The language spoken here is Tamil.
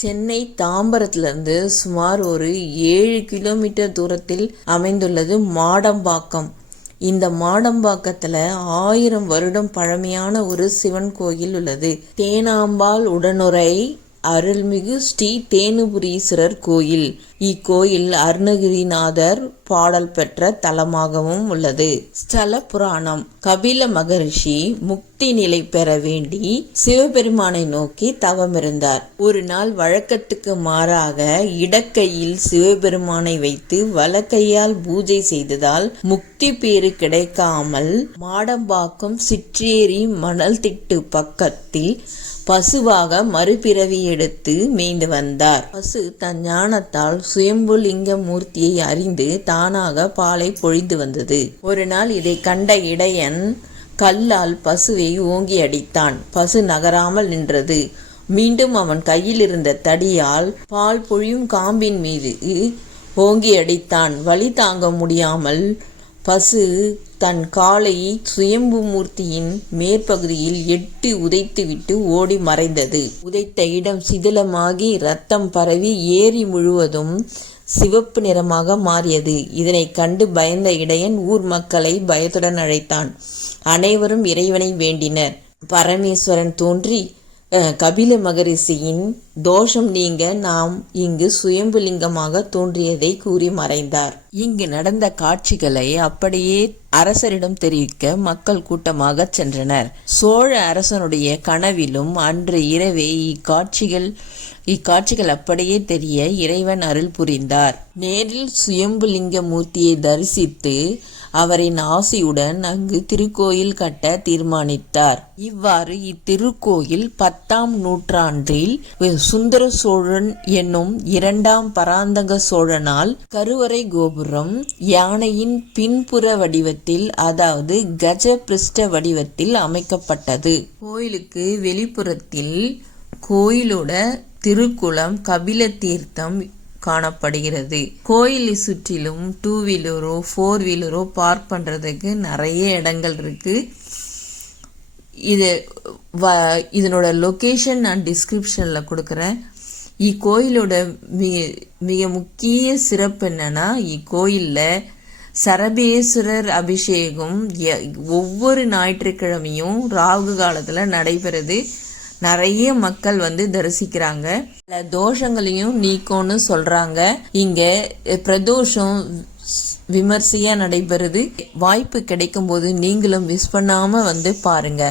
சென்னை தாம்பரத்திலிருந்து சுமார் ஒரு 7 கிலோமீட்டர் தூரத்தில் அமைந்துள்ளது மாடம்பாக்கம். இந்த மாடம்பாக்கத்துல 1000 வருடம் பழமையான ஒரு சிவன் கோயில் உள்ளது. தேனாம்பாள் உடனுறை அருள்மிகு ஸ்ரீ தேனுபுரீஸ்வரர் கோயில். இக்கோயில் அருணகிரிநாதர் பாடல் பெற்ற தலமாகவும் உள்ளது. ஸ்தல புராணம். கபில மகரிஷி முக்தி நிலை பெற வேண்டி சிவபெருமானை நோக்கி தவமிருந்தார். ஒரு நாள் வழக்கத்துக்கு மாறாக இடக்கையில் சிவபெருமானை வைத்து வலக்கையால் பூஜை செய்ததால் முக்தி பேறு கிடைக்காமல் மாடம்பாக்கம் சிற்றேரி மணல் திட்டு பக்கத்தில் பசுவாக மறுபிறவி எடுத்து மேய்ந்து வந்தார். பசு தன் ஞானத்தால் சுயம்புலிங்க மூர்த்தியை அறிந்து தானாக பாலை பொழிந்து வந்தது. ஒரு நாள் இதை கண்ட இடையன் கல்லால் பசுவை ஓங்கி அடித்தான். பசு நகராமல் நின்றது. மீண்டும் அவன் கையில் இருந்த தடியால் பால் பொழியும் காம்பின் மீது ஓங்கி அடித்தான். வலி தாங்க முடியாமல் பசு தன் காலை சுயம்பு மூர்த்தியின் மேற்பகுதியில் எட்டி உதைத்துவிட்டு ஓடி மறைந்தது. உதைத்த இடம் சிதிலமாகி இரத்தம் பரவி ஏரி முழுவதும் சிவப்பு நிறமாக மாறியது. இதனை கண்டு பயந்த இடையன் ஊர் மக்களை பயத்துடன் அழைத்தான். அனைவரும் இறைவனை வேண்டினர். பரமேஸ்வரன் தோன்றி கபில மகரிஷியின் தோஷம் நீங்க நாம் இங்கு சுயம்புலிங்கமாக தோன்றியதை கூறி மறைந்தார். இங்கு நடந்த காட்சிகளை அப்படியே அரசரிடம் தெரிவிக்க மக்கள் கூட்டமாக சென்றனர். சோழ அரசனுடைய கனவிலும் அன்று இரவே இக்காட்சிகள் அப்படியே தெரிய இறைவன் அருள் புரிந்தார். நேரில் சுயம்புலிங்க மூர்த்தியை தரிசித்து அவரின் ஆசியுடன் அங்கு திருக்கோயில் கட்ட தீர்மானித்தார். இவ்வாறு இத்திருக்கோயில் 10ஆம் நூற்றாண்டில் சுந்தர சோழன் என்னும் 2ஆம் பராந்தக சோழனால் கருவறை கோபுரம் யானையின் பின்புற வடிவத்தில், அதாவது கஜ பிருஷ்ட வடிவத்தில் அமைக்கப்பட்டது. கோயிலுக்கு வெளிப்புறத்தில் கோயிலோட திருக்குளம் கபில தீர்த்தம் காணப்படுகிறது. கோயிலை சுற்றிலும் 2 வீலரோ 4 வீலரோ பார்க் பண்றதுக்கு நிறைய இடங்கள் இருக்கு. இதனோட லொகேஷன் நான் டிஸ்கிரிப்ஷன்ல கொடுக்குறேன். இக்கோயிலோட மிக முக்கிய சிறப்பு என்னன்னா, இக்கோயில்ல சரபேஸ்வரர் அபிஷேகம் ஒவ்வொரு ஞாயிற்றுக்கிழமையும் ராகு காலத்துல நடைபெறுது. நிறைய மக்கள் தரிசிக்கிறாங்க. தோஷங்களையும் நீக்கும்னு சொல்றாங்க. இங்க பிரதோஷம் விமர்சையா நடைபெறுது. வாய்ப்பு கிடைக்கும் போது நீங்களும் மிஸ் பண்ணாம பாருங்க.